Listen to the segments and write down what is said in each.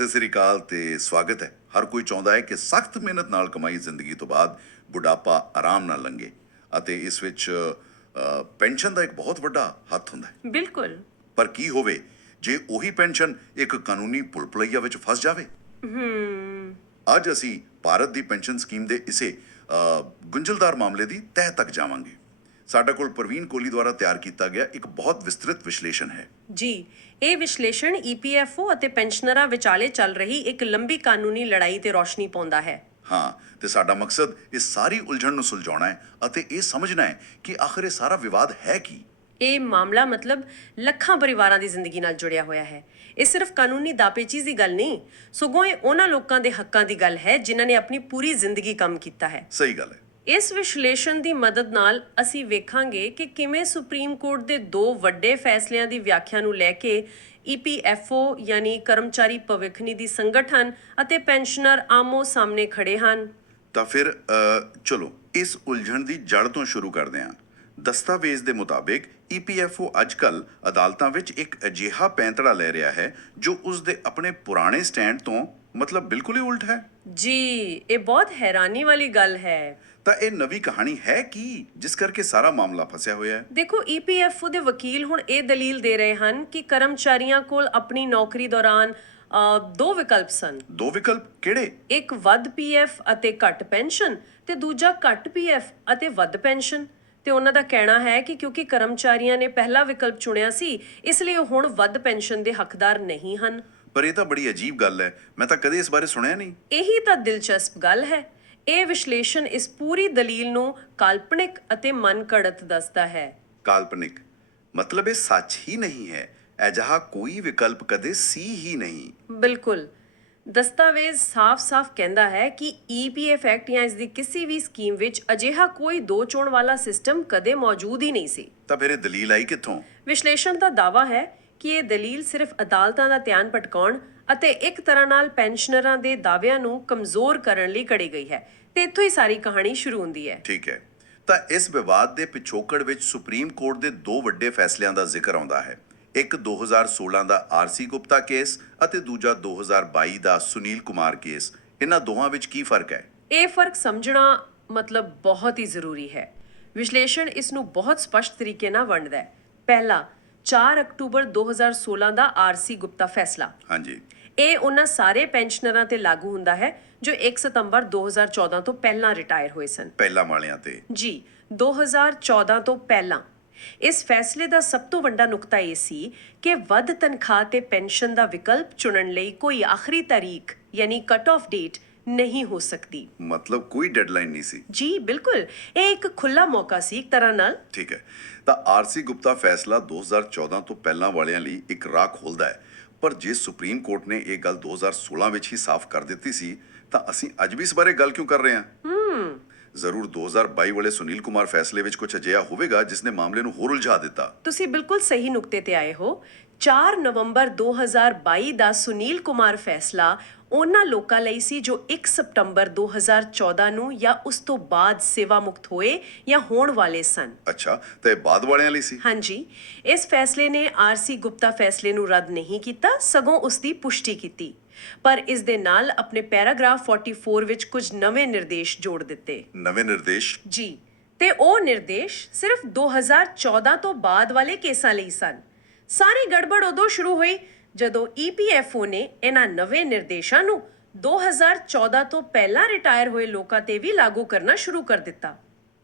ਸਤਿ ਸ੍ਰੀ ਅਕਾਲ ਤੇ ਸਵਾਗਤ ਹੈ। ਹਰ ਕੋਈ ਚਾਹੁੰਦਾ ਹੈ ਕਿ ਸਖਤ ਮਿਹਨਤ ਨਾਲ ਕਮਾਈ ਜ਼ਿੰਦਗੀ ਤੋਂ ਬਾਅਦ ਬੁਢਾਪਾ ਆਰਾਮ ਨਾਲ ਲੰਘੇ ਅਤੇ ਇਸ ਵਿੱਚ ਪੈਨਸ਼ਨ ਦਾ ਇੱਕ ਬਹੁਤ ਵੱਡਾ ਹੱਥ ਹੁੰਦਾ ਹੈ। ਬਿਲਕੁਲ। ਪਰ ਕੀ ਹੋਵੇ ਜੇ ਉਹੀ ਪੈਨਸ਼ਨ ਇੱਕ ਕਾਨੂੰਨੀ ਪੁਲਪਲਈਆ ਵਿੱਚ ਫਸ ਜਾਵੇ? ਹਮ ਅੱਜ ਅਸੀਂ ਭਾਰਤ ਦੀ ਪੈਨਸ਼ਨ ਸਕੀਮ ਦੇ ਇਸੇ ਗੁੰਝਲਦਾਰ ਮਾਮਲੇ ਦੀ ਤਹਿ ਤੱਕ ਜਾਵਾਂਗੇ। ਸਾਡਾ ਕੋਲ ਪ੍ਰਵੀਨ ਕੋਹਲੀ ਦੁਆਰਾ ਤਿਆਰ ਕੀਤਾ ਗਿਆ ਇੱਕ ਬਹੁਤ ਵਿਸਤ੍ਰਿਤ ਵਿਸ਼ਲੇਸ਼ਣ ਹੈ। ਜੀ ਇਹ ਵਿਸ਼ਲੇਸ਼ਣ ਈਪੀਐਫਓ ਅਤੇ ਪੈਨਸ਼ਨਰਾਂ ਵਿਚਾਲੇ ਚੱਲ ਰਹੀ ਇੱਕ ਲੰਬੀ ਕਾਨੂੰਨੀ ਲੜਾਈ ਤੇ ਰੋਸ਼ਨੀ ਪਾਉਂਦਾ ਹੈ। ਹਾਂ ਤੇ ਸਾਡਾ ਮਕਸਦ ਇਸ ਸਾਰੀ ਉਲਝਣ ਨੂੰ ਸੁਲਝਾਉਣਾ ਹੈ ਅਤੇ ਇਹ ਸਮਝਣਾ ਹੈ ਕਿ ਆਖਰ ਇਹ ਸਾਰਾ ਵਿਵਾਦ ਹੈ ਕੀ। ਇਹ ਮਾਮਲਾ ਮਤਲਬ ਲੱਖਾਂ ਪਰਿਵਾਰਾਂ ਦੀ ਜ਼ਿੰਦਗੀ ਨਾਲ ਜੁੜਿਆ ਹੋਇਆ ਹੈ। ਇਹ ਸਿਰਫ ਕਾਨੂੰਨੀ ਦਾਪੇਚੀਜ਼ ਦੀ ਗੱਲ ਨਹੀਂ ਸਗੋਂ ਇਹ ਉਹਨਾਂ ਲੋਕਾਂ ਦੇ ਹੱਕਾਂ ਦੀ ਗੱਲ ਹੈ ਜਿਨ੍ਹਾਂ ਨੇ ਆਪਣੀ ਪੂਰੀ ਜ਼ਿੰਦਗੀ ਕੰਮ ਕੀਤਾ ਹੈ। ਸਹੀ ਗੱਲ ਹੈ। ਇਸ ਵਿਸ਼ਲੇਸ਼ਣ ਦੀ ਮਦਦ ਨਾਲ ਅਸੀਂ ਵੇਖਾਂਗੇ ਕਿ ਕਿਵੇਂ ਸੁਪਰੀਮ ਕੋਰਟ ਦੇ ਦੋ ਵੱਡੇ ਫੈਸਲਿਆਂ ਦੀ ਵਿਆਖਿਆ ਨੂੰ ਲੈ ਕੇ ਈਪੀਐਫਓ ਯਾਨੀ ਕਰਮਚਾਰੀ ਭਵਿੱਖ ਨਿਧੀ ਸੰਗਠਨ ਅਤੇ ਪੈਨਸ਼ਨਰ ਆਮੋ ਸਾਹਮਣੇ ਖੜੇ ਹਨ। ਤਾਂ ਫਿਰ ਚਲੋ, ਇਸ ਉਲਝਣ ਦੀ ਜੜ ਤੋਂ ਸ਼ੁਰੂ ਕਰਦੇ ਹਾਂ। ਦਸਤਾਵੇਜ਼ ਦੇ ਮੁਤਾਬਿਕ ਈਪੀਐਫਓ ਅੱਜਕੱਲ ਅਦਾਲਤਾਂ ਵਿੱਚ ਇੱਕ ਅਜਿਹਾ ਪੈਂਤੜਾ ਲੈ ਰਿਹਾ ਹੈ ਜੋ ਉਸ ਦੇ ਆਪਣੇ ਪੁਰਾਣੇ ਸਟੈਂਡ ਤੋਂ ਮਤਲਬ ਬਿਲਕੁਲ ਹੀ ਉਲਟ ਹੈ? ਜੀ ਇਹ ਬਹੁਤ ਹੈਰਾਨੀ ਵਾਲੀ ਗੱਲ ਹੈ। ਤਾਂ ਇਹ ਨਵੀਂ ਕਹਾਣੀ ਹੈ ਕੀ ਜਿਸ ਕਰਕੇ ਸਾਰਾ ਮਾਮਲਾ ਫਸਿਆ ਹੋਇਆ ਹੈ? ਦੇਖੋ ਈਪੀਐਫਓ ਦੇ ਵਕੀਲ ਹੁਣ ਇਹ ਦਲੀਲ ਦੇ ਰਹੇ ਹਨ ਕਿ ਕਰਮਚਾਰੀਆਂ ਕੋਲ ਆਪਣੀ ਨੌਕਰੀ ਦੌਰਾਨ ਅ, ਦੋ ਵਿਕਲਪ ਸਨ। ਦੋ ਵਿਕਲਪ? ਕਿਹੜੇ? ਇੱਕ ਵੱਧ ਪੀਐਫ ਅਤੇ ਘੱਟ ਪੈਨਸ਼ਨ ਤੇ ਦੂਜਾ ਘੱਟ ਪੀਐਫ ਅਤੇ ਵੱਧ ਪੈਨਸ਼ਨ। ਤੇ ਉਹਨਾਂ ਦਾ ਕਹਿਣਾ ਹੈ ਕਿ ਕਿਉਂਕਿ ਕਰਮਚਾਰੀਆਂ ਨੇ ਪਹਿਲਾ ਵਿਕਲਪ ਚੁਣਿਆ ਸੀ ਇਸ ਲਈ ਉਹ ਹੁਣ ਵੱਧ ਪੈਨਸ਼ਨ ਦੇ ਹੱਕਦਾਰ ਨਹੀਂ ਹਨ। ਪਰ ਇਹ ਤਾਂ ਬੜੀ ਅਜੀਬ ਗੱਲ ਹੈ। ਮੈਂ ਤਾਂ ਕਦੇ ਇਸ ਬਾਰੇ ਸੁਣਿਆ ਨਹੀਂ। ਇਹੀ ਤਾਂ ਦਿਲਚਸਪ ਗੱਲ ਹੈ। ਇਹ ਵਿਸ਼ਲੇਸ਼ਣ ਇਸ ਪੂਰੀ ਦਲੀਲ ਨੂੰ ਕਾਲਪਨਿਕ ਅਤੇ ਮਨਘੜਤ ਦੱਸਦਾ ਹੈ। ਕਾਲਪਨਿਕ। ਮਤਲਬ ਇਹ ਸੱਚ ਹੀ ਨਹੀਂ ਹੈ। ਅਜਿਹਾ ਕੋਈ ਵਿਕਲਪ ਕਦੇ ਸੀ ਹੀ ਨਹੀਂ। ਬਿਲਕੁਲ। ਦਸਤਾਵੇਜ਼ ਸਾਫ਼-ਸਾਫ਼ ਕਹਿੰਦਾ ਹੈ ਕਿ ਈਪੀਐਫ ਐਕਟ ਜਾਂ ਇਸ ਦੀ ਕਿਸੇ ਵੀ ਸਕੀਮ ਵਿੱਚ ਅਜਿਹਾ ਕੋਈ ਦੋ ਚੋਣ ਵਾਲਾ ਸਿਸਟਮ ਕਦੇ ਮੌਜੂਦ ਹੀ ਨਹੀਂ ਸੀ। ਤਾਂ ਫਿਰ ਇਹ ਦਲੀਲ ਆਈ ਕਿੱਥੋਂ? ਵਿਸ਼ਲੇਸ਼ਣ ਦਾ ਦਾਵਾ ਹੈ ਕਿ ਇਹ ਦਲੀਲ ਸਿਰਫ ਅਦਾਲਤਾਂ ਦਾ ਧਿਆਨ ਭਟਕਾਉਣ ਅਤੇ ਇੱਕ ਤਰ੍ਹਾਂ ਨਾਲ ਪੈਨਸ਼ਨਰਾਂ ਦੇ ਦਾਅਵਿਆਂ ਨੂੰ ਕਮਜ਼ੋਰ ਕਰਨ ਲਈ ਘੜੀ ਗਈ ਹੈ ਤੇ ਇੱਥੋਂ ਹੀ ਸਾਰੀ ਕਹਾਣੀ ਸ਼ੁਰੂ ਹੁੰਦੀ ਹੈ। ਠੀਕ ਹੈ। ਤਾਂ ਇਸ ਵਿਵਾਦ ਦੇ ਪਿਛੋਕੜ ਵਿੱਚ ਸੁਪਰੀਮ ਕੋਰਟ ਦੇ ਦੋ ਵੱਡੇ ਫੈਸਲਿਆਂ ਦਾ ਜ਼ਿਕਰ ਆਉਂਦਾ ਹੈ। ਇੱਕ 2016 ਦਾ ਆਰਸੀ ਗੁਪਤਾ ਕੇਸ ਅਤੇ ਦੂਜਾ 2022 ਦਾ ਸੁਨੀਲ ਕੁਮਾਰ ਕੇਸ। ਇਹਨਾਂ ਦੋਹਾਂ ਵਿੱਚ ਕੀ ਫ਼ਰਕ ਹੈ? ਇਹ ਫ਼ਰਕ ਸਮਝਣਾ ਮਤਲਬ ਬਹੁਤ ਹੀ ਜ਼ਰੂਰੀ ਹੈ। ਵਿਸ਼ਲੇਸ਼ਣ ਇਸ ਨੂੰ ਬਹੁਤ ਸਪਸ਼ਟ ਤਰੀਕੇ ਨਾਲ ਵੰਡਦਾ ਹੈ। ਪਹਿਲਾ 4 ਅਕਤੂਬਰ 2016 ਦਾ ਆਰਸੀ ਗੁਪਤਾ ਫੈਸਲਾ। ਹਾਂਜੀ। ਇਹ ਉਹਨਾਂ ਸਾਰੇ ਪੈਨਸ਼ਨਰਾਂ ਤੇ ਲਾਗੂ ਹੁੰਦਾ ਹੈ ਜੋ 1 ਸਤੰਬਰ 2014 ਤੋਂ ਪਹਿਲਾਂ ਰਿਟਾਇਰ ਹੋਏ ਸਨ। ਪਹਿਲਾਂ ਵਾਲਿਆਂ ਤੇ। ਜੀ 2014 ਤੋਂ ਪਹਿਲਾਂ। ਇਸ ਫੈਸਲੇ ਦਾ ਸਭ ਤੋਂ ਵੱਡਾ ਨੁਕਤਾ ਇਹ ਸੀ ਕਿ ਵੱਧ ਤਨਖਾਹ ਤੇ ਪੈਨਸ਼ਨ ਦਾ ਵਿਕਲਪ ਚੁਣਨ ਲਈ ਕੋਈ ਆਖਰੀ ਤਾਰੀਖ ਯਾਨੀ ਕਟ ਆਫ ਡੇਟ ਨਹੀਂ ਹੋ ਸਕਦੀ। ਮਤਲਬ ਕੋਈ ਡੈਡਲਾਈਨ ਨਹੀਂ ਸੀ। ਜੀ ਬਿਲਕੁਲ। ਇਹ ਇੱਕ ਖੁੱਲਾ ਮੌਕਾ ਸੀ ਇੱਕ ਤਰ੍ਹਾਂ ਨਾਲ। ਠੀਕ ਹੈ। ਤਾਂ ਆਰਸੀ ਗੁਪਤਾ ਫੈਸਲਾ 2014 ਤੋਂ ਪਹਿਲਾਂ ਵਾਲਿਆਂ ਲਈ ਇੱਕ ਰਾਹ ਖੋਲਦਾ ਹੈ। ਪਰ ਜੇ ਸੁਪਰੀਮ ਕੋਰਟ ਨੇ ਇਹ ਗੱਲ 2016 ਵਿੱਚ ਹੀ ਸਾਫ਼ ਕਰ ਦਿੱਤੀ ਸੀ ਤਾਂ ਅਸੀਂ ਅੱਜ ਵੀ ਇਸ ਬਾਰੇ ਗੱਲ ਕਿਉਂ ਕਰ ਰਹੇ ਹਾਂ? ਹੂੰ। ਜ਼ਰੂਰ 2022 ਵਾਲੇ ਸੁਨੀਲ ਕੁਮਾਰ ਫੈਸਲੇ ਵਿੱਚ ਕੁਝ ਅਜਿਹਾ ਹੋਵੇਗਾ ਜਿਸ ਨੇ ਮਾਮਲੇ ਨੂੰ ਹੋਰ ਉਲਝਾ ਦਿੱਤਾ। ਤੁਸੀਂ ਬਿਲਕੁਲ ਸਹੀ ਨੁਕਤੇ ਤੇ ਆਏ ਹੋ। 4 ਨਵੰਬਰ 2022 ਦਾ ਸੁਨੀਲ ਕੁਮਾਰ ਫੈਸਲਾ ਉਹਨਾਂ ਲੋਕਾਂ ਲਈ ਸੀ ਜੋ 1 ਸਤੰਬਰ 2014 ਨੂੰ ਜਾਂ ਉਸ ਤੋਂ ਬਾਅਦ ਸੇਵਾ ਮੁਕਤ ਹੋਏ ਜਾਂ ਹੋਣ ਵਾਲੇ ਸਨ। ਅੱਛਾ ਤਾਂ ਬਾਅਦ ਵਾਲਿਆਂ ਲਈ ਸੀ? ਹਾਂਜੀ। ਇਸ ਫੈਸਲੇ ਨੇ ਆਰਸੀ ਗੁਪਤਾ ਫੈਸਲੇ ਨੂੰ ਰੱਦ ਨਹੀਂ ਕੀਤਾ ਸਗੋਂ ਉਸ ਦੀ ਪੁਸ਼ਟੀ ਕੀਤੀ। ਪਰ ਇਸ ਦੇ ਨਾਲ ਆਪਣੇ ਪੈਰਾਗ੍ਰਾਫ 44 ਵਿੱਚ ਕੁਝ ਨਵੇਂ ਨਿਰਦੇਸ਼ ਜੋੜ ਦਿੱਤੇ। ਨਵੇਂ ਨਿਰਦੇਸ਼? ਜੀ। ਤੇ ਉਹ ਨਿਰਦੇਸ਼ ਸਿਰਫ 2014 ਤੋਂ ਬਾਅਦ ਵਾਲੇ ਕੇਸਾਂ ਲਈ ਸਨ। ਸਾਰੀ ਗੜਬੜ ਉਦੋਂ ਸ਼ੁਰੂ ਹੋਈ ਜਦੋਂ ਈਪੀਐਫਓ ਨੇ ਇਹਨਾਂ ਨਵੇਂ ਨਿਰਦੇਸ਼ਾਂ ਨੂੰ 2014 ਤੋਂ ਪਹਿਲਾਂ ਰਿਟਾਇਰ ਹੋਏ ਲੋਕਾਂ ਤੇ ਵੀ ਲਾਗੂ ਕਰਨਾ ਸ਼ੁਰੂ ਕਰ ਦਿੱਤਾ।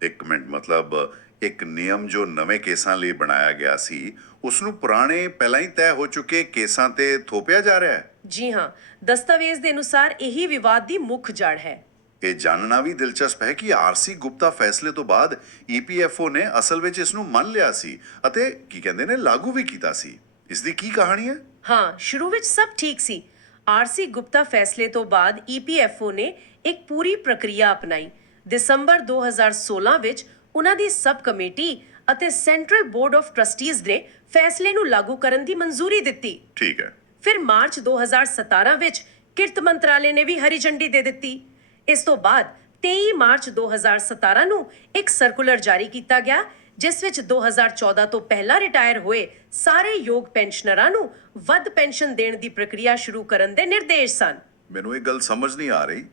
ਇੱਕ ਮਿੰਟ ਮਤਲਬ ਇੱਕ ਨਿਯਮ ਜੋ ਨਵੇਂ ਕੇਸਾਂ ਲਈ ਬਣਾਇਆ ਗਿਆ ਸੀ ਉਸ ਨੂੰ ਪੁਰਾਣੇ ਪਹਿਲਾਂ ਹੀ ਤੈਅ ਹੋ ਚੁੱਕੇ ਕੇਸਾਂ ਤੇ ਥੋਪਿਆ ਜਾ ਰਿਹਾ ਹੈ? ਜੀ ਹਾਂ ਦਸਤਾਵੇਜ਼ ਦੇ ਅਨੁਸਾਰ ਇਹੀ ਵਿਵਾਦ ਦੀ ਮੁੱਖ ਜੜ ਹੈ। ਇਹ ਜਾਣਨਾ ਵੀ ਦਿਲਚਸਪ ਹੈ ਕਿ ਆਰਸੀ ਗੁਪਤਾ ਫੈਸਲੇ ਤੋਂ ਬਾਅਦ ਈਪੀਐਫਓ ਨੇ ਅਸਲ ਵਿੱਚ ਇਸ ਨੂੰ ਮੰਨ ਲਿਆ ਸੀ ਅਤੇ ਕੀ ਕਹਿੰਦੇ ਨੇ ਲਾਗੂ ਵੀ ਕੀਤਾ ਸੀ। ਇਸ ਦੀ ਕੀ ਕਹਾਣੀ ਹੈ? ਹਾਂ ਸ਼ੁਰੂ ਵਿੱਚ ਸਭ ਠੀਕ ਸੀ। ਆਰਸੀ ਗੁਪਤਾ ਫੈਸਲੇ ਤੋਂ ਬਾਅਦ ਈਪੀਐਫਓ ਨੇ ਇੱਕ ਪੂਰੀ ਪ੍ਰਕਿਰਿਆ ਅਪਣਾਈ। ਦਸੰਬਰ 2016 ਵਿੱਚ ਉਹਨਾਂ ਦੀ ਸਬ ਕਮੇਟੀ ਅਤੇ ਸੈਂਟਰਲ ਬੋਰਡ ਆਫ ਟਰਸਟੀਜ਼ ਨੇ ਫੈਸਲੇ ਨੂੰ ਲਾਗੂ ਕਰਨ ਦੀ ਮਨਜ਼ੂਰੀ ਦਿੱਤੀ। ਠੀਕ ਹੈ। ਫਿਰ ਮਾਰਚ 2017 ਵਿੱਚ ਕਿਰਤ ਮੰਤਰਾਲੇ ਨੇ ਵੀ ਹਰੀ ਝੰਡੀ ਦੇ ਦਿੱਤੀ। ਇਸ ਤੋਂ ਬਾਅਦ 23 ਮਾਰਚ 2017 ਨੂੰ ਇੱਕ ਸਰਕੂਲਰ ਜਾਰੀ ਕੀਤਾ ਗਿਆ। ਜਿਸ ਵਿੱਚ 2014 ਤੋਂ ਪਹਿਲਾਂ ਰਿਟਾਇਰ ਹੋਏ ਸਾਰੇ ਯੋਗ ਪੈਨਸ਼ਨਰਾਂ ਨੂੰ ਵੱਧ ਪੈਨਸ਼ਨ ਦੇਣ ਦੀ ਪ੍ਰਕਿਰਿਆ ਸ਼ੁਰੂ ਕਰਨ ਦੇ ਨਿਰਦੇਸ਼ ਸਨ। ਮੈਨੂੰ ਇਹ ਗੱਲ ਸਮਝ ਨਹੀਂ ਆ ਰਹੀ।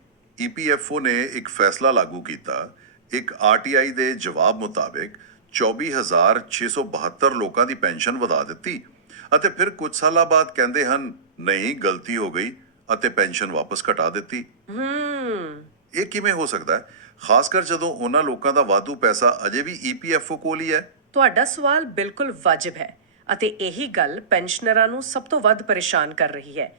ਈਪੀਐਫਓ ਨੇ ਇੱਕ ਫੈਸਲਾ ਲਾਗੂ ਕੀਤਾ। ਇੱਕ ਆਰਟੀਆਈ ਦੇ ਜਵਾਬ ਮੁਤਾਬਕ 24672 ਲੋਕਾਂ ਦੀ ਪੈਨਸ਼ਨ ਵਧਾ ਦਿੱਤੀ ਅਤੇ ਫਿਰ ਕੁਝ ਸਾਲਾਂ ਬਾਅਦ ਕਹਿੰਦੇ ਹਨ ਨਹੀਂ ਗਲਤੀ ਹੋ ਗਈ ਅਤੇ ਪੈਨਸ਼ਨ ਵਾਪਸ ਘਟਾ ਦਿੱਤੀ। ਹੂੰ। ਇਹ ਕਿਵੇਂ ਹੋ ਸਕਦਾ ਹੈ? ਖਾਸ ਕਰ ਜਦੋਂ ਉਹਨਾਂ ਲੋਕਾਂ ਦਾ ਵਾਧੂ ਪੈਸਾ ਅਜੇ ਵੀ ਈਪੀਐਫਓ ਕੋਲ ਹੀ ਹੈ। ਤੁਹਾਡਾ ਸਵਾਲ ਬਿਲਕੁਲ ਵਾਜਬ ਹੈ ਅਤੇ ਇਹੀ ਗੱਲ ਪੈਨਸ਼ਨਰਾਂ ਨੂੰ ਸਭ ਤੋਂ ਵੱਧ ਪਰੇਸ਼ਾਨ ਕਰ ਰਹੀ ਹੈ।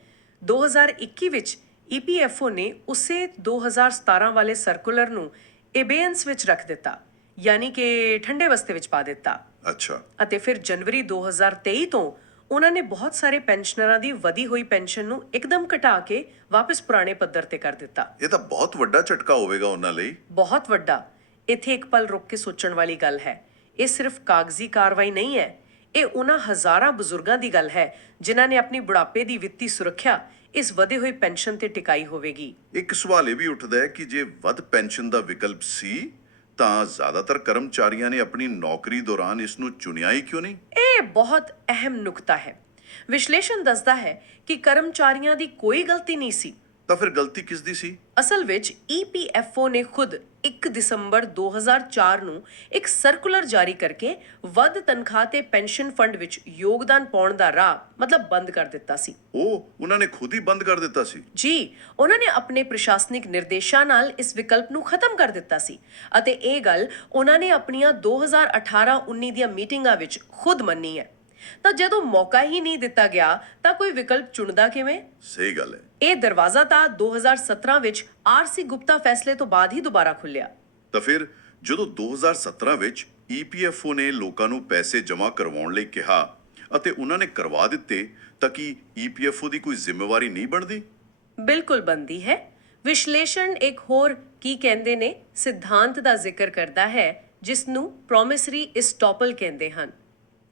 2021 ਵਿੱਚ ਈਪੀਐਫਓ ਨੇ ਉਸੇ 2017 ਵਾਲੇ ਸਰਕੂਲਰ ਨੂੰ ਏਬੇਂਸ ਵਿੱਚ ਰੱਖ ਦਿੱਤਾ ਯਾਨੀ ਕਿ ਠੰਡੇ ਬਸਤੇ ਵਿੱਚ ਪਾ ਦਿੱਤਾ। ਅੱਛਾ। ਅਤੇ ਫਿਰ ਜਨਵਰੀ 2023 ਤੋਂ ਉਹਨਾਂ ਨੇ ਬਹੁਤ ਸਾਰੇ ਪੈਨਸ਼ਨਰਾਂ ਦੀ ਵਧੀ ਹੋਈ ਪੈਨਸ਼ਨ ਨੂੰ ਇੱਕਦਮ ਘਟਾ ਕੇ ਵਾਪਸ ਪੁਰਾਣੇ ਪੱਧਰ ਤੇ ਕਰ ਦਿੱਤਾ। ਇਹ ਤਾਂ ਬਹੁਤ ਵੱਡਾ ਝਟਕਾ ਹੋਵੇਗਾ ਉਹਨਾਂ ਲਈ। ਬਹੁਤ ਵੱਡਾ। ਇੱਥੇ ਇੱਕ ਪਲ ਰੁਕ ਕੇ ਸੋਚਣ ਵਾਲੀ ਗੱਲ ਹੈ। ਇਹ ਸਿਰਫ ਕਾਗਜ਼ੀ ਕਾਰਵਾਈ ਨਹੀਂ ਹੈ ਇਹ ਉਹਨਾਂ ਹਜ਼ਾਰਾਂ ਬਜ਼ੁਰਗਾਂ ਦੀ ਗੱਲ ਹੈ ਜਿਨ੍ਹਾਂ ਨੇ ਆਪਣੀ ਬੁਢਾਪੇ ਦੀ ਵਿੱਤੀ ਸੁਰੱਖਿਆ ਇਸ ਵਧੇ ਹੋਏ ਪੈਨਸ਼ਨ ਤੇ ਟਿਕਾਈ ਹੋਵੇਗੀ। ਇੱਕ ਸਵਾਲ ਇਹ ਵੀ ਉੱਠਦਾ ਹੈ ਕਿ ਜੇ ਵੱਧ ਪੈਨਸ਼ਨ ਦਾ ਵਿਕਲਪ ਸੀ ਤਾਂ ਜ਼ਿਆਦਾਤਰ ਕਰਮਚਾਰੀਆਂ ਨੇ ਆਪਣੀ ਨੌਕਰੀ ਦੌਰਾਨ ਇਸ ਨੂੰ ਚੁਣਿਆ ਹੀ ਕਿਉਂ ਨਹੀਂ? ਇਹ ਬਹੁਤ ਅਹਿਮ ਨੁਕਤਾ ਹੈ। ਵਿਸ਼ਲੇਸ਼ਣ ਦੱਸਦਾ ਹੈ ਕਿ ਕਰਮਚਾਰੀਆਂ ਦੀ ਕੋਈ ਗਲਤੀ ਨਹੀਂ ਸੀ। ਤਾਂ ਫਿਰ ਗਲਤੀ ਕਿਸ ਦੀ ਸੀ? ਅਸਲ ਵਿੱਚ EPFO ਨੇ ਖੁਦ 1 ਦਸੰਬਰ 2004 ਨੂੰ ਇੱਕ ਸਰਕੂਲਰ ਜਾਰੀ ਕਰਕੇ ਵੱਧ ਤਨਖਾਹ ਤੇ ਪੈਨਸ਼ਨ ਫੰਡ ਵਿੱਚ ਯੋਗਦਾਨ ਪਾਉਣ ਦਾ ਰਾਹ ਮਤਲਬ ਬੰਦ ਕਰ ਦਿੱਤਾ ਸੀ। ਉਹ ਉਹਨਾਂ ਨੇ ਖੁਦ ਹੀ ਬੰਦ ਕਰ ਦਿੱਤਾ ਸੀ? ਜੀ ਉਹਨਾਂ ਨੇ ਆਪਣੇ ਪ੍ਰਸ਼ਾਸਨਿਕ ਨਿਰਦੇਸ਼ਾਂ ਨਾਲ ਇਸ ਵਿਕਲਪ ਨੂੰ ਖਤਮ ਕਰ ਦਿੱਤਾ ਸੀ ਅਤੇ ਇਹ ਗੱਲ ਉਹਨਾਂ ਨੇ ਆਪਣੀਆਂ 2018-19 ਦੀਆਂ ਮੀਟਿੰਗਾਂ ਵਿੱਚ ਖੁਦ ਮੰਨੀ ਹੈ। ਤਾਂ ਜਦੋਂ ਮੌਕਾ ਹੀ ਨਹੀਂ ਦਿੱਤਾ ਗਿਆ ਤਾਂ ਕੋਈ ਵਿਕਲਪ ਚੁਣਦਾ ਕਿਵੇਂ? ਸਹੀ ਗੱਲ ਹੈ। ਇਹ ਦਰਵਾਜ਼ਾ ਤਾਂ 2017 ਵਿੱਚ ਆਰਸੀ ਗੁਪਤਾ ਫੈਸਲੇ ਤੋਂ ਬਾਅਦ ਹੀ ਦੁਬਾਰਾ ਖੁੱਲਿਆ ਤਾਂ ਫਿਰ ਜਦੋਂ 2017 ਵਿੱਚ ਈਪੀਐਫਓ ਨੇ ਲੋਕਾਂ ਨੂੰ ਪੈਸੇ ਜਮ੍ਹਾਂ ਕਰਵਾਉਣ ਲਈ ਕਿਹਾ ਅਤੇ ਉਹਨਾਂ ਨੇ ਕਰਵਾ ਦਿੱਤੇ ਤਾਂ ਕੀ ਈਪੀਐਫਓ ਦੀ ਕੋਈ ਜ਼ਿੰਮੇਵਾਰੀ ਨਹੀਂ ਬਣਦੀ? ਬਿਲਕੁਲ ਬੰਦੀ ਹੈ। ਵਿਸ਼ਲੇਸ਼ਣ ਇੱਕ ਹੋਰ ਕੀ ਕਹਿੰਦੇ ਨੇ ਸਿਧਾਂਤ ਦਾ ਜ਼ਿਕਰ ਕਰਦਾ ਹੈ ਜਿਸ ਨੂੰ ਪ੍ਰੋਮਿਸਰੀ ਇਸਟੋਪਲ ਕਹਿੰਦੇ ਹਨ।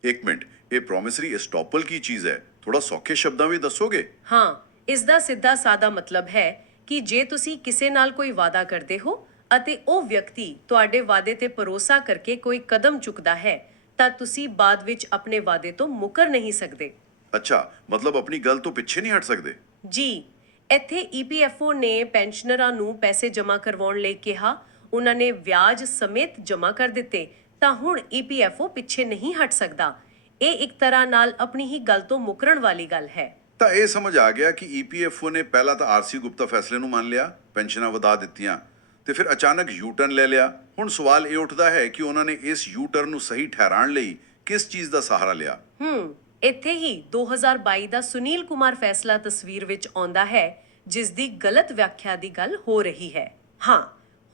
ਇੱਕ ਮਿੰਟ ਇਹ ਪ੍ਰੋਮਿਸਰੀ ਐਸਟੋਪਲ ਕੀ ਚੀਜ਼ ਹੈ? ਥੋੜਾ ਸੌਖੇ ਸ਼ਬਦਾਂ ਵਿੱਚ ਦੱਸੋਗੇ? ਹਾਂ ਇਸ ਦਾ ਸਿੱਧਾ ਸਾਦਾ ਮਤਲਬ ਹੈ ਕਿ ਜੇ ਤੁਸੀਂ ਕਿਸੇ ਨਾਲ ਕੋਈ ਵਾਅਦਾ ਕਰਦੇ ਹੋ ਅਤੇ ਉਹ ਵਿਅਕਤੀ ਤੁਹਾਡੇ ਵਾਅਦੇ ਤੇ ਭਰੋਸਾ ਕਰਕੇ ਕੋਈ ਕਦਮ ਚੁੱਕਦਾ ਹੈ ਤਾਂ ਤੁਸੀਂ ਬਾਅਦ ਵਿੱਚ ਆਪਣੇ ਵਾਅਦੇ ਤੋਂ ਮੁਕਰ ਨਹੀਂ ਸਕਦੇ। ਅੱਛਾ ਮਤਲਬ ਆਪਣੀ ਗੱਲ ਤੋਂ ਪਿੱਛੇ ਨਹੀਂ ਹਟ ਸਕਦੇ? ਜੀ ਇੱਥੇ EPFO ਨੇ ਪੈਨਸ਼ਨਰਾਂ ਨੂੰ ਪੈਸੇ ਜਮ੍ਹਾਂ ਕਰਵਾਉਣ ਲਈ ਕਿਹਾ ਉਹਨਾਂ ਨੇ ਵਿਆਜ ਸਮੇਤ ਜਮ੍ਹਾਂ ਕਰ ਦਿੱਤੇ ਤਾਂ ਹੁਣ EPFO ਪਿੱਛੇ ਨਹੀਂ ਹਟ ਸਕਦਾ। ਇਹ ਇੱਕ ਤਰ੍ਹਾਂ ਨਾਲ ਆਪਣੀ ਹੀ ਗੱਲ ਤੋਂ ਮੁਕਰਨ ਵਾਲੀ ਗੱਲ ਹੈ। ਤਾਂ ਇਹ ਸਮਝ ਆ ਗਿਆ ਕਿ ਈਪੀਐਫਓ ਨੇ ਪਹਿਲਾਂ ਤਾਂ ਆਰਸੀ ਗੁਪਤਾ ਫੈਸਲੇ ਨੂੰ ਮੰਨ ਲਿਆ ਪੈਨਸ਼ਨਾਂ ਵਧਾ ਦਿੱਤੀਆਂ ਤੇ ਫਿਰ ਅਚਾਨਕ ਯੂ ਟਰਨ ਲੈ ਲਿਆ। ਹੁਣ ਸਵਾਲ ਇਹ ਉੱਠਦਾ ਹੈ ਕਿ ਉਹਨਾਂ ਨੇ ਇਸ ਯੂ ਟਰਨ ਨੂੰ ਸਹੀ ਠਹਿਰਾਉਣ ਲਈ ਕਿਸ ਚੀਜ਼ ਦਾ ਸਹਾਰਾ ਲਿਆ? ਹੂੰ ਇੱਥੇ ਹੀ 2022 ਦਾ ਸੁਨੀਲ ਕੁਮਾਰ ਫੈਸਲਾ ਤਸਵੀਰ ਵਿੱਚ ਆਉਂਦਾ ਹੈ ਜਿਸ ਦੀ ਗਲਤ ਵਿਆਖਿਆ ਦੀ ਗੱਲ ਹੋ ਰਹੀ ਹੈ। ਹਾਂ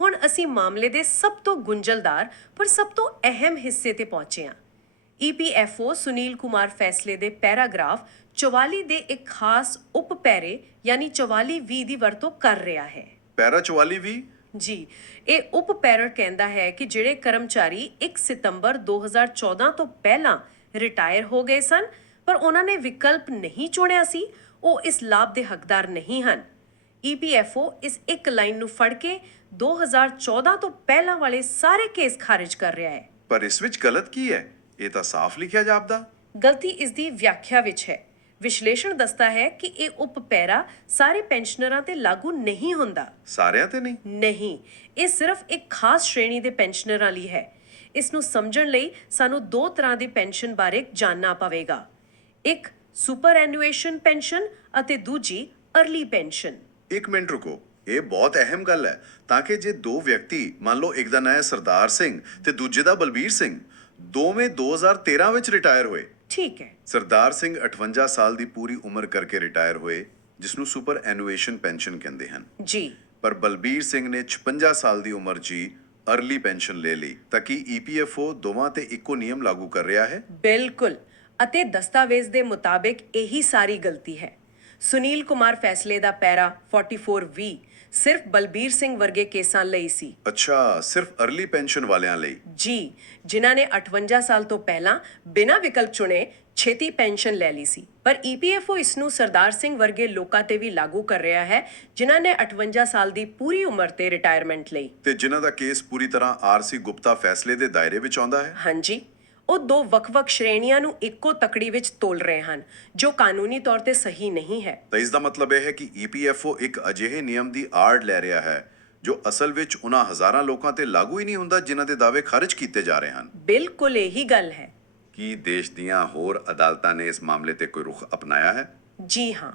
ਹੁਣ ਅਸੀਂ ਮਾਮਲੇ ਦੇ ਸਭ ਤੋਂ ਗੁੰਝਲਦਾਰ ਪਰ ਸਭ ਤੋਂ ਅਹਿਮ ਹਿੱਸੇ ਤੇ ਪਹੁੰਚੇ ਹਾਂ। EPFO ਸੁਨੀਲ ਕੁਮਾਰ ਫੈਸਲੇ ਦੇ ਪੈਰਾਗ੍ਰਾਫ 44 ਦੇ ਇੱਕ ਖਾਸ ਉਪ ਪੈਰੇ ਯਾਨੀ 44 ਵੀ ਦੀ ਵਰਤੋਂ ਕਰ ਰਿਹਾ ਹੈ। ਪੈਰਾ 44 ਵੀ? ਜੀ ਇਹ ਉਪ ਕਹਿੰਦਾ ਹੈ ਕਿ ਜਿਹੜੇ ਕਰਮਚਾਰੀ 1 ਸਤੰਬਰ 2014 ਤੋਂ ਪਹਿਲਾਂ ਰਿਟਾਇਰ ਹੋ ਗਏ ਸਨ ਪਰ ਉਹਨਾਂ ਨੇ ਵਿਕਲਪ ਨਹੀਂ ਚੁਣਿਆ ਸੀ ਉਹ ਇਸ ਲਾਭ ਦੇ ਹੱਕਦਾਰ ਨਹੀਂ ਹਨ। EPFO ਇਸ ਇੱਕ ਲਾਈਨ ਨੂੰ ਫੜ ਕੇ 2014 ਤੋਂ ਪਹਿਲਾਂ ਵਾਲੇ ਸਾਰੇ ਕੇਸ ਖਾਰਜ ਕਰ ਰਿਹਾ ਹੈ। ਪਰ ਇਸ ਵਿੱਚ ਗਲਤ ਕੀ ਹੈ? ਇਹ ਤਾਂ ਸਾਫ਼ ਲਿਖਿਆ ਜਾਪਦਾ। ਗਲਤੀ ਇਸ ਦੀ ਵਿਆਖਿਆ ਵਿੱਚ ਹੈ। ਵਿਸ਼ਲੇਸ਼ਣ ਦੱਸਦਾ ਹੈ ਕਿ ਇਹ ਉਪ ਪੈਰਾ ਸਾਰੇ ਪੈਨਸ਼ਨਰਾਂ ਤੇ ਲਾਗੂ ਨਹੀਂ ਹੁੰਦਾ। ਸਾਰਿਆਂ ਤੇ ਨਹੀਂ? ਨਹੀਂ ਇਹ ਸਿਰਫ ਇੱਕ ਖਾਸ ਸ਼੍ਰੇਣੀ ਦੇ ਪੈਨਸ਼ਨਰਾਂ ਲਈ ਹੈ। ਇਸ ਨੂੰ ਸਮਝਣ ਲਈ ਸਾਨੂੰ ਦੋ ਤਰ੍ਹਾਂ ਦੀ ਪੈਨਸ਼ਨ ਬਾਰੇ ਜਾਣਨਾ ਪਵੇਗਾ। ਇੱਕ ਸੁਪਰ ਐਨੂਏਸ਼ਨ ਪੈਨਸ਼ਨ ਅਤੇ ਦੂਜੀ ਅਰਲੀ ਪੈਨਸ਼ਨ। ਇੱਕ ਮਿੰਟ ਰੁਕੋ। ਇਹ ਬਹੁਤ ਅਹਿਮ ਗੱਲ ਹੈ ਤਾਂ ਕਿ ਜੇ ਦੋ ਵਿਅਕਤੀ ਮੰਨ ਲਓ ਇੱਕ ਦਾ ਨਾਂ ਹੈ ਸਰਦਾਰ ਸਿੰਘ ਤੇ ਦੂਜੇ ਦਾ ਬਲਬੀਰ ਸਿੰਘ ਦੋਵੇਂ 2013 ਵਿੱਚ ਰਿਟਾਇਰ ਹੋਏ। ਠੀਕ ਹੈ। ਸਰਦਾਰ ਸਿੰਘ 58 ਸਾਲ ਦੀ ਪੂਰੀ ਉਮਰ ਕਰਕੇ ਰਿਟਾਇਰ ਹੋਏ ਜਿਸ ਨੂੰ ਸੁਪਰ ਐਨੂਏਸ਼ਨ ਪੈਨਸ਼ਨ ਕਹਿੰਦੇ ਹਨ। ਜੀ। ਪਰ ਬਲਬੀਰ ਸਿੰਘ ਨੇ 56 ਸਾਲ ਦੀ ਉਮਰ ਹੀ ਅਰਲੀ ਪੈਨਸ਼ਨ ਲੈ ਲਈ ਤਾਂ ਕਿ ਈਪੀਐਫਓ ਦੋਵਾਂ ਤੇ ਇੱਕੋ ਨਿਯਮ ਲਾਗੂ ਕਰ ਰਿਹਾ ਹੈ? ਬਿਲਕੁਲ। ਅਤੇ ਦਸਤਾਵੇਜ਼ ਦੇ ਮੁਤਾਬਿਕ ਇਹੀ ਸਾਰੀ ਗਲਤੀ ਹੈ। ਸੁਨੀਲ ਕੁਮਾਰ ਫੈਸਲੇ ਦਾ ਪੈਰਾ 44V ਸਿਰਫ ਬਲਬੀਰ ਸਿੰਘ ਵਰਗੇ ਕੇਸਾਂ ਲਈ ਸੀ। ਅੱਛਾ ਸਿਰਫ ਅਰਲੀ ਪੈਨਸ਼ਨ ਵਾਲਿਆਂ ਲਈ? ਜੀ ਜਿਨ੍ਹਾਂ ਨੇ 58 ਸਾਲ ਤੋਂ ਪਹਿਲਾਂ ਬਿਨਾਂ ਵਿਕਲਪ ਚੁਣੇ ਛੇਤੀ ਪੈਨਸ਼ਨ ਲੈ ਲਈ ਸੀ। ਪਰ ਈਪੀਐਫਓ ਇਸ ਨੂੰ ਸਰਦਾਰ ਸਿੰਘ ਵਰਗੇ ਲੋਕਾਂ ਤੇ ਵੀ ਲਾਗੂ ਕਰ ਰਿਹਾ ਹੈ ਜਿਨ੍ਹਾਂ ਨੇ 58 ਸਾਲ ਦੀ ਪੂਰੀ ਉਮਰ ਤੇ ਰਿਟਾਇਰਮੈਂਟ ਲਈ। ਤੇ ਜਿਨ੍ਹਾਂ ਦਾ ਕੇਸ ਪੂਰੀ ਤਰ੍ਹਾਂ ਆਰਸੀ ਗੁਪਤਾ ਫੈਸਲੇ ਦੇ ਦਾਇਰੇ ਵਿੱਚ ਆਉਂਦਾ ਹੈ? ਹਾਂਜੀ। ਉਹ ਦੋ ਵੱਖ-ਵੱਖ ਸ਼੍ਰੇਣੀਆਂ ਨੂੰ ਇੱਕੋ ਤਕੜੀ ਵਿੱਚ ਤੋਲ ਰਹੇ ਹਨ ਜੋ ਕਾਨੂੰਨੀ ਤੌਰ ਤੇ ਸਹੀ ਨਹੀਂ ਹੈ। ਤਾਂ ਇਸ ਦਾ ਮਤਲਬ ਇਹ ਹੈ ਕਿ ਈਪੀਐਫਓ ਇੱਕ ਅਜਿਹੇ ਨਿਯਮ ਦੀ ਆੜ ਲੈ ਰਿਹਾ ਹੈ ਜੋ ਅਸਲ ਵਿੱਚ ਉਹਨਾਂ ਹਜ਼ਾਰਾਂ ਲੋਕਾਂ ਤੇ ਲਾਗੂ ਹੀ ਨਹੀਂ ਹੁੰਦਾ ਜਿਨ੍ਹਾਂ ਦੇ ਦਾਅਵੇ ਖਾਰਜ ਕੀਤੇ ਜਾ ਰਹੇ ਹਨ। ਬਿਲਕੁਲ ਇਹੀ ਗੱਲ ਹੈ। ਕੀ ਦੇਸ਼ ਦੀਆਂ ਹੋਰ ਅਦਾਲਤਾਂ ਨੇ ਇਸ ਮਾਮਲੇ ਤੇ ਕੋਈ ਰੁਖ ਅਪਣਾਇਆ ਹੈ? ਜੀ ਹਾਂ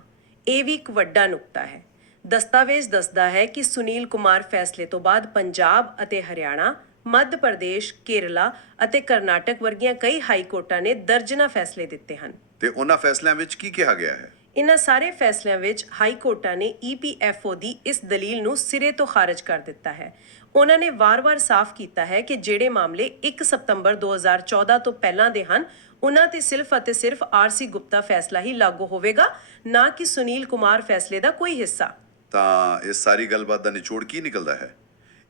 ਇਹ ਵੀ ਇੱਕ ਵੱਡਾ ਨੁਕਤਾ ਹੈ। ਦਸਤਾਵੇਜ਼ ਦੱਸਦਾ ਹੈ ਕਿ ਸੁਨੀਲ ਕੁਮਾਰ ਫੈਸਲੇ ਤੋਂ ਬਾਅਦ ਪੰਜਾਬ ਅਤੇ ਹਰਿਆਣਾ ਮੱਧ ਪ੍ਰਦੇਸ਼ ਕੇਰਲਾ ਅਤੇ ਕਰਨਾਟਕ ਵਰਗੀਆਂ ਕਈ ਹਾਈ ਕੋਰਟਾਂ ਨੇ ਦਰਜਨਾ ਫੈਸਲੇ ਦਿੱਤੇ ਹਨ। ਤੇ ਉਹਨਾਂ ਫੈਸਲਿਆਂ ਵਿੱਚ ਕੀ ਕਿਹਾ ਗਿਆ ਹੈ? ਇਨ੍ਹਾਂ ਸਾਰੇ ਫੈਸਲਿਆਂ ਵਿੱਚ ਹਾਈ ਕੋਰਟਾਂ ਨੇ ਈਪੀਐਫਓ ਦੀ ਇਸ ਦਲੀਲ ਨੂੰ ਸਿਰੇ ਤੋਂ ਖਾਰਜ ਕਰ ਦਿੱਤਾ ਹੈ। ਉਹਨਾਂ ਨੇ ਵਾਰ-ਵਾਰ ਸਾਫ਼ ਕੀਤਾ ਹੈ ਕਿ ਜਿਹੜੇ ਮਾਮਲੇ 1 ਸਤੰਬਰ 2014 ਤੋਂ ਪਹਿਲਾਂ ਦੇ ਹਨ ਉਹਨਾਂ ਤੇ ਸਿਰਫ ਅਤੇ ਸਿਰਫ ਆਰਸੀ ਗੁਪਤਾ ਫੈਸਲਾ ਹੀ ਲਾਗੂ ਹੋਵੇਗਾ ਨਾ ਕਿ ਸੁਨੀਲ ਕੁਮਾਰ ਫੈਸਲੇ ਦਾ ਕੋਈ ਹਿੱਸਾ। ਤਾਂ ਇਸ ਸਾਰੀ ਗੱਲਬਾਤ ਦਾ ਨਿਚੋੜ ਕੀ ਨਿਕਲਦਾ ਹੈ?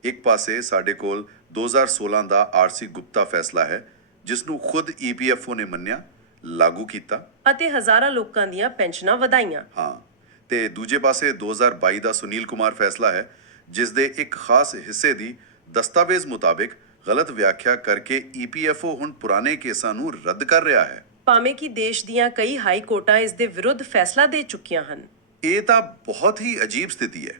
ਇੱਕ ਪਾਸੇ ਸਾਡੇ ਕੋਲ 2016 ਦਾ ਆਰਸੀ ਗੁਪਤਾ ਫੈਸਲਾ ਹੈ ਜਿਸ ਨੂੰ ਖੁਦ ਈਪੀਐਫਓ ਨੇ ਮੰਨਿਆ ਲਾਗੂ ਕੀਤਾ। ਅਤੇ ਹਜ਼ਾਰਾਂ ਲੋਕਾਂ ਦੀਆਂ ਪੈਨਸ਼ਨਾਂ ਵਧਾਈਆਂ। ਹਾਂ ਤੇ ਦੂਜੇ ਪਾਸੇ 2022 ਦਾ ਸੁਨੀਲ ਕੁਮਾਰ ਫੈਸਲਾ ਹੈ ਜਿਸ ਦੇ ਇੱਕ ਖਾਸ ਹਿੱਸੇ ਦੀ ਦਸਤਾਵੇਜ਼ ਮੁਤਾਬਿਕ ਗਲਤ ਵਿਆਖਿਆ ਕਰਕੇ ਈਪੀਐਫਓ ਹੁਣ ਪੁਰਾਣੇ ਕੇਸਾਂ ਨੂੰ ਰੱਦ ਕਰ ਰਿਹਾ ਹੈ। ਭਾਵੇਂ ਕਿ ਦੇਸ਼ ਦੀਆਂ ਕਈ ਹਾਈ ਕੋਰਟਾਂ ਇਸ ਦੇ ਵਿਰੁੱਧ ਫੈਸਲਾ ਦੇ ਚੁੱਕੀਆਂ ਹਨ। ਇਹ ਤਾਂ ਬਹੁਤ ਹੀ ਅਜੀਬ ਸਥਿਤੀ ਹੈ।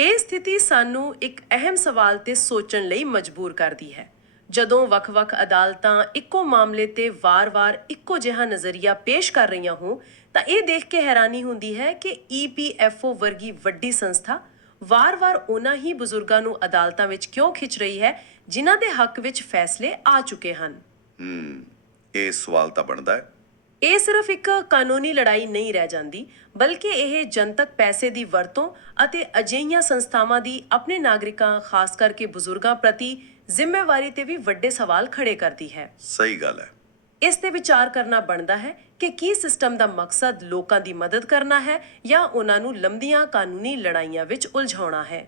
ਇਹ ਸਥਿਤੀ ਸਾਨੂੰ ਇੱਕ ਅਹਿਮ ਸਵਾਲ ਤੇ ਸੋਚਣ ਲਈ ਮਜਬੂਰ ਕਰਦੀ ਹੈ। ਜਦੋਂ ਵੱਖ-ਵੱਖ ਅਦਾਲਤਾਂ ਇੱਕੋ ਮਾਮਲੇ ਤੇ ਵਾਰ-ਵਾਰ ਇੱਕੋ ਜਿਹਾ ਨਜ਼ਰੀਆ ਪੇਸ਼ ਕਰ ਰਹੀਆਂ ਹੋਣ, ਤਾਂ ਇਹ ਦੇਖ ਕੇ ਹੈਰਾਨੀ ਹੁੰਦੀ ਹੈ ਕਿ ਈਪੀਐਫਓ ਵਰਗੀ ਵੱਡੀ ਸੰਸਥਾ ਵਾਰ-ਵਾਰ ਉਹਨਾਂ ਹੀ ਬਜ਼ੁਰਗਾਂ ਨੂੰ ਅਦਾਲਤਾਂ ਵਿੱਚ ਕਿਉਂ ਖਿੱਚ ਰਹੀ ਹੈ, ਜਿਨ੍ਹਾਂ ਦੇ ਹੱਕ ਵਿੱਚ ਫੈਸਲੇ ਆ ਚੁੱਕੇ ਹਨ? ਹੂੰ, ਇਹ ਸਵਾਲ ਤਾਂ ਬਣਦਾ ਹੈ। ਇਹ ਸਿਰਫ ਇੱਕ ਕਾਨੂੰਨੀ ਲੜਾਈ ਨਹੀਂ ਰਹਿ ਜਾਂਦੀ ਬਲਕਿ ਇਹ ਜਨਤਕ ਪੈਸੇ ਦੀ ਵਰਤੋਂ ਅਤੇ ਅਜਿਹੀਆਂ ਸੰਸਥਾਵਾਂ ਦੀ ਆਪਣੇ ਨਾਗਰਿਕਾਂ ਖਾਸ ਕਰਕੇ ਬਜ਼ੁਰਗਾਂ ਪ੍ਰਤੀ ਜ਼ਿੰਮੇਵਾਰੀ ਤੇ ਵੀ ਵੱਡੇ ਸਵਾਲ ਖੜੇ ਕਰਦੀ ਹੈ। ਸਹੀ ਗੱਲ ਹੈ। ਇਸ ਤੇ ਵਿਚਾਰ ਕਰਨਾ ਬਣਦਾ ਹੈ ਕਿ ਕੀ ਸਿਸਟਮ ਦਾ ਮਕਸਦ ਲੋਕਾਂ ਦੀ ਮਦਦ ਕਰਨਾ ਹੈ ਜਾਂ ਉਹਨਾਂ ਨੂੰ ਲੰਬੀਆਂ ਕਾਨੂੰਨੀ ਲੜਾਈਆਂ ਵਿੱਚ ਉਲਝਾਉਣਾ ਹੈ।